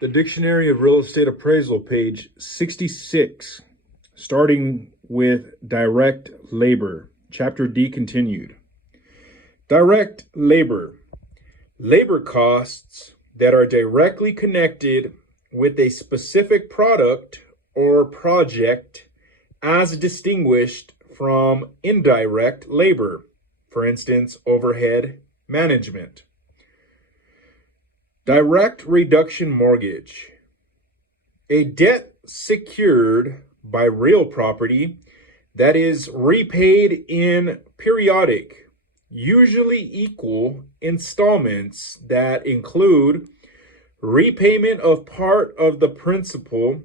The Dictionary of Real Estate Appraisal, page 66, starting with direct labor. Chapter D continued. Direct labor. Labor costs that are directly connected with a specific product or project as distinguished from indirect labor, for instance, overhead management. Direct reduction mortgage. A debt secured by real property that is repaid in periodic, usually equal installments that include repayment of part of the principal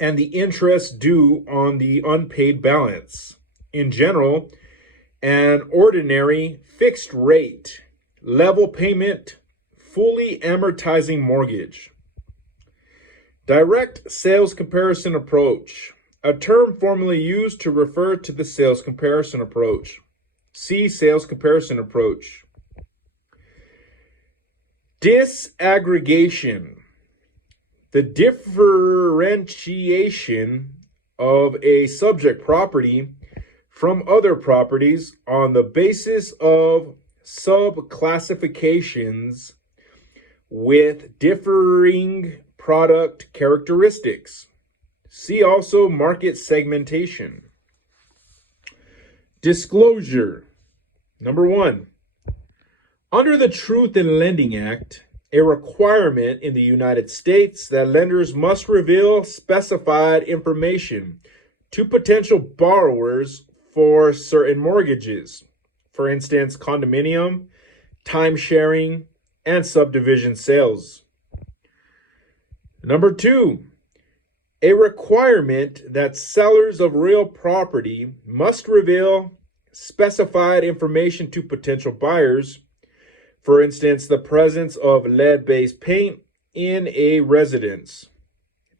and the interest due on the unpaid balance. In general, an ordinary fixed rate, level payment, fully amortizing mortgage. Direct sales comparison approach, a term formerly used to refer to the sales comparison approach. See sales comparison approach. Disaggregation, the differentiation of a subject property from other properties on the basis of subclassifications with differing product characteristics. See also market segmentation. Disclosure. Number 1. Under the Truth in Lending Act, a requirement in the United States that lenders must reveal specified information to potential borrowers for certain mortgages, for instance, condominium, time-sharing, and subdivision sales. Number 2, a requirement that sellers of real property must reveal specified information to potential buyers, for instance, the presence of lead-based paint in a residence.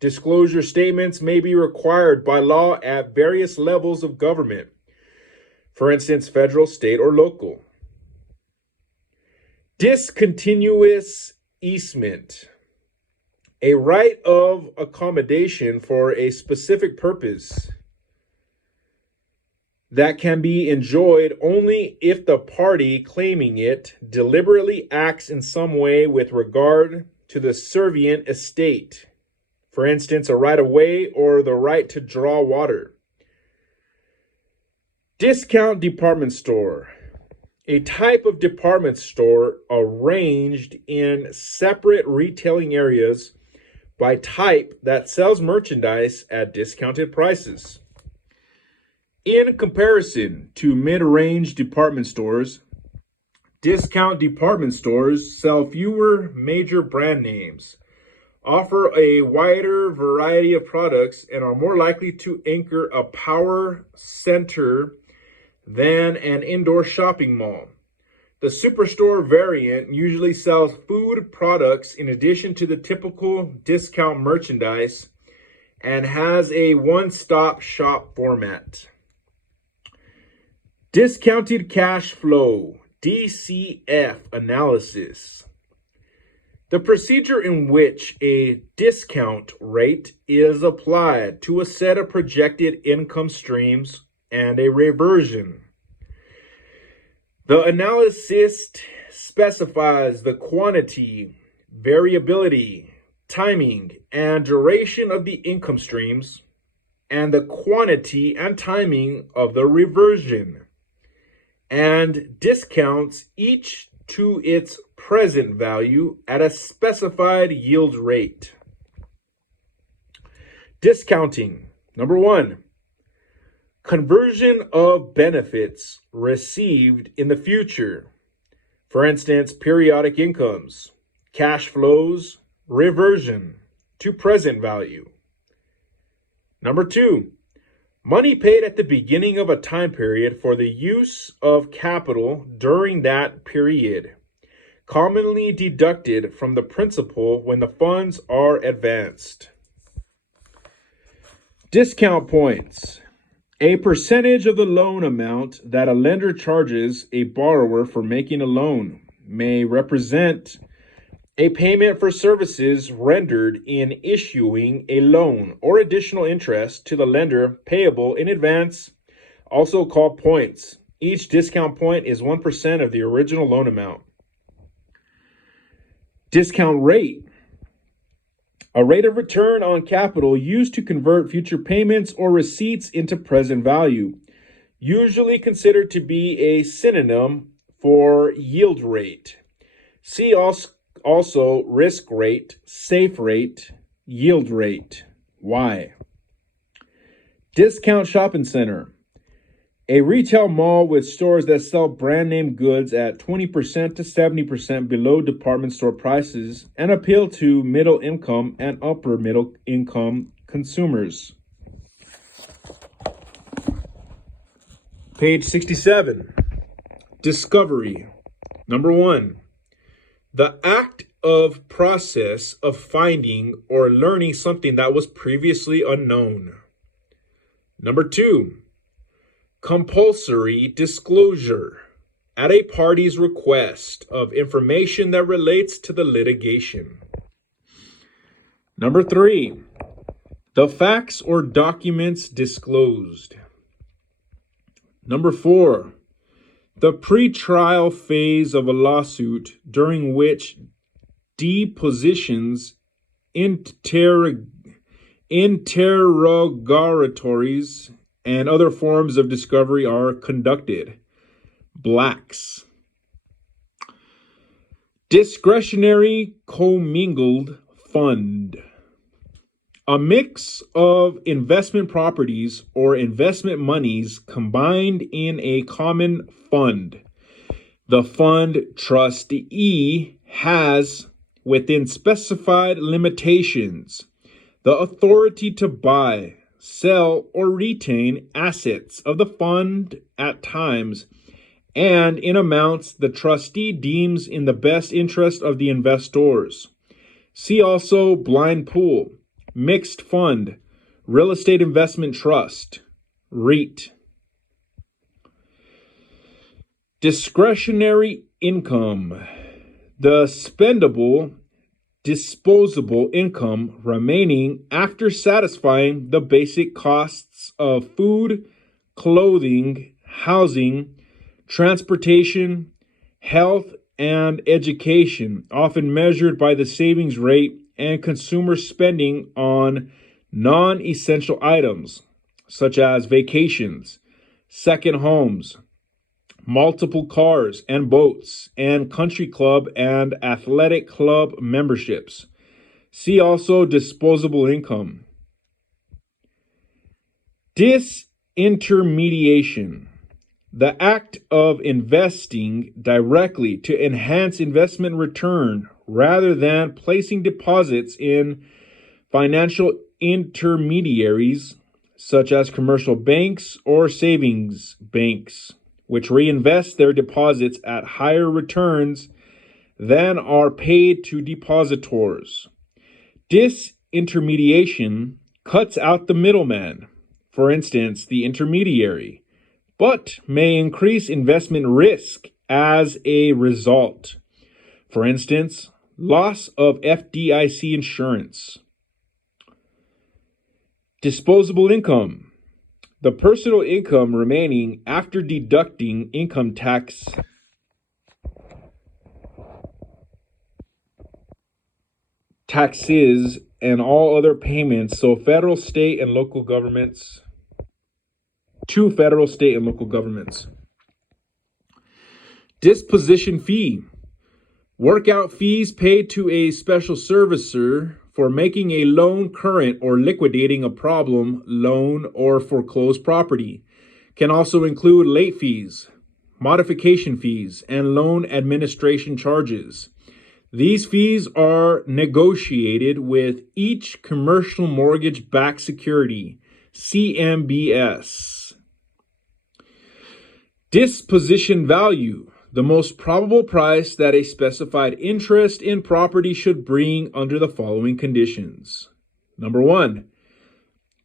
Disclosure statements may be required by law at various levels of government, for instance, federal, state, or local. Discontinuous easement, a right of accommodation for a specific purpose that can be enjoyed only if the party claiming it deliberately acts in some way with regard to the servient estate, for instance, a right of way or the right to draw water. Discount department store, a type of department store arranged in separate retailing areas by type that sells merchandise at discounted prices. In comparison to mid-range department stores, discount department stores sell fewer major brand names, offer a wider variety of products, and are more likely to anchor a power center than an indoor shopping mall. The superstore variant usually sells food products in addition to the typical discount merchandise and has a one-stop shop format. Discounted cash flow, DCF analysis. The procedure in which a discount rate is applied to a set of projected income streams and a reversion. The analysis specifies the quantity, variability, timing, and duration of the income streams, and the quantity and timing of the reversion, and discounts each to its present value at a specified yield rate. Discounting. Number 1. Conversion of benefits received in the future. For instance, periodic incomes, cash flows, reversion to present value. Number 2, money paid at the beginning of a time period for the use of capital during that period, commonly deducted from the principal when the funds are advanced. Discount points. A percentage of the loan amount that a lender charges a borrower for making a loan may represent A payment for services rendered in issuing a loan or additional interest to the lender payable in advance, also called points. Each discount point is 1% of the original loan amount. Discount rate. A rate of return on capital used to convert future payments or receipts into present value, usually considered to be a synonym for yield rate. See also risk rate, safe rate, yield rate. Why? Discount shopping center. A retail mall with stores that sell brand name goods at 20% to 70% below department store prices and appeal to middle income and upper middle income consumers. Page 67. Discovery. Number 1. The act of process of finding or learning something that was previously unknown. Number 2. Compulsory disclosure at a party's request of information that relates to the litigation. Number 3. The facts or documents disclosed. Number 4. The pre-trial phase of a lawsuit during which depositions, interrogatories, and other forms of discovery are conducted. Blacks. Discretionary commingled fund. A mix of investment properties or investment monies combined in a common fund. The fund trustee has, within specified limitations, the authority to buy, sell, or retain assets of the fund at times and in amounts the trustee deems in the best interest of the investors. See also blind pool, mixed fund, real estate investment trust, REIT. Discretionary income. The spendable, disposable income remaining after satisfying the basic costs of food, clothing, housing, transportation, health, and education, often measured by the savings rate and consumer spending on non-essential items such as vacations, second homes, multiple cars and boats, and country club and athletic club memberships. See also disposable income. Disintermediation. The act of investing directly to enhance investment return rather than placing deposits in financial intermediaries such as commercial banks or savings banks, which reinvest their deposits at higher returns than are paid to depositors. Disintermediation cuts out the middleman, for instance, the intermediary, but may increase investment risk as a result. For instance, loss of FDIC insurance. Disposable income. The personal income remaining after deducting income taxes and all other payments, to federal, state, and local governments. Disposition fee. Workout fees paid to a special servicer for making a loan current or liquidating a problem loan or foreclosed property. Can also include late fees, modification fees, and loan administration charges. These fees are negotiated with each commercial mortgage-backed security, CMBS. Disposition value. The most probable price that a specified interest in property should bring under the following conditions. Number 1,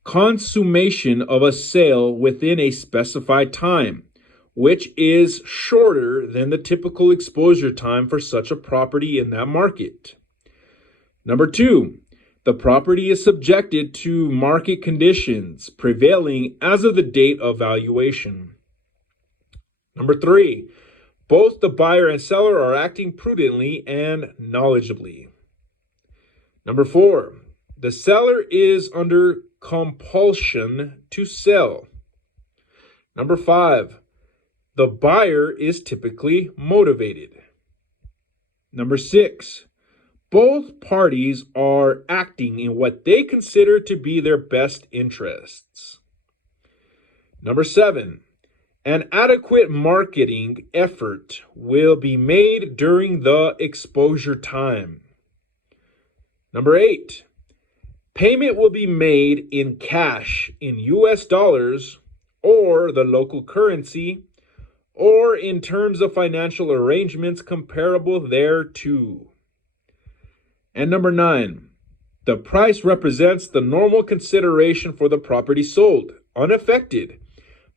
consummation of a sale within a specified time, which is shorter than the typical exposure time for such a property in that market. Number 2, the property is subjected to market conditions prevailing as of the date of valuation. Number 3, both the buyer and seller are acting prudently and knowledgeably. Number 4, the seller is under compulsion to sell. Number 5, the buyer is typically motivated. Number 6, both parties are acting in what they consider to be their best interests. Number 7, an adequate marketing effort will be made during the exposure time. Number 8, payment will be made in cash in US dollars or the local currency, or in terms of financial arrangements comparable thereto. And number 9, the price represents the normal consideration for the property sold, unaffected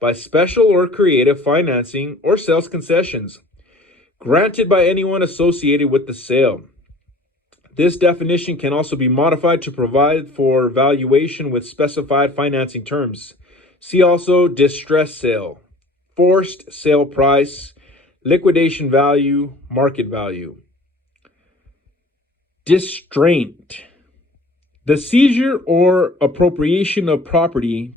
by special or creative financing or sales concessions granted by anyone associated with the sale. This definition can also be modified to provide for valuation with specified financing terms. See also distress sale, forced sale price, liquidation value, market value. Distraint, the seizure or appropriation of property